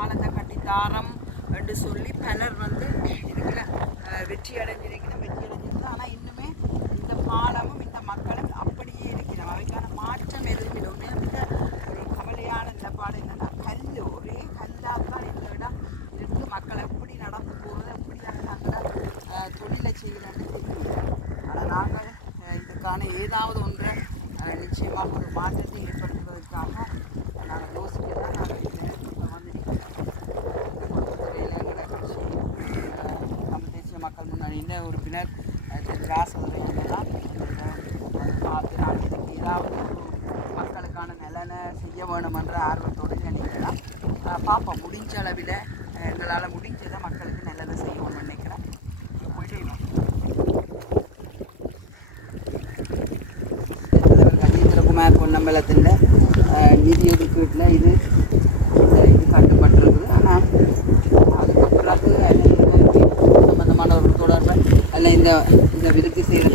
பாலத்தை கட்டித்தாரம் என்று சொல்லி பலர் வந்து இதுக்குள்ள வெற்றி அடைஞ்சிருக்குது. ஆனால் இன்னுமே இந்த பாலமும் இந்த மக்களும் அப்படியே இருக்கிறோம். அவைக்கான மாற்றம் எதுவும் இல்லை. உண்மையாக மிக ஒரு கவலையான நிலப்பாடு என்னென்னா ஒரே கல்லாத்தான் இந்த இடம் இருக்கு. மக்கள் எப்படி நடந்து போகிறது, எப்படியாக நாங்கள் தொழிலை செய்யலான்னு தெரியல. ஆனால் நாங்கள் இதுக்கான ஏதாவது ஒன்றை நிச்சயமாக ஒரு மாற்றத்தை ஏற்படுத்துவதற்காக நாங்கள் யோசிக்கிறோம். நாங்கள் இதில் வந்து எங்களோட கட்சி தமிழ் தேசிய மக்கள் முன்னணியின் உறுப்பினர் ராசவர்களெல்லாம் பார்த்து நாங்கள் இதுக்கு ஏதாவது மக்களுக்கான நலனை செய்ய வேணும் என்ற ஆர்வத்தோடு நினைக்கலாம். பார்ப்போம், முடிஞ்ச அளவில் எங்களால் முடிஞ்சதை மக்களுக்கு நல்லதை செய்யணும்னு நினைக்கிறேன். கஜேந்திரகுமார் பொன்னம்பலத்தின் நிதி ஒதுக்கீட்டில் இது கட்டுப்பட்டிருக்குது. ஆனால் அதுக்கு பிறகு சம்பந்தமான ஒரு தொடர்பு அதில் இந்த விருத்தி செய்கிற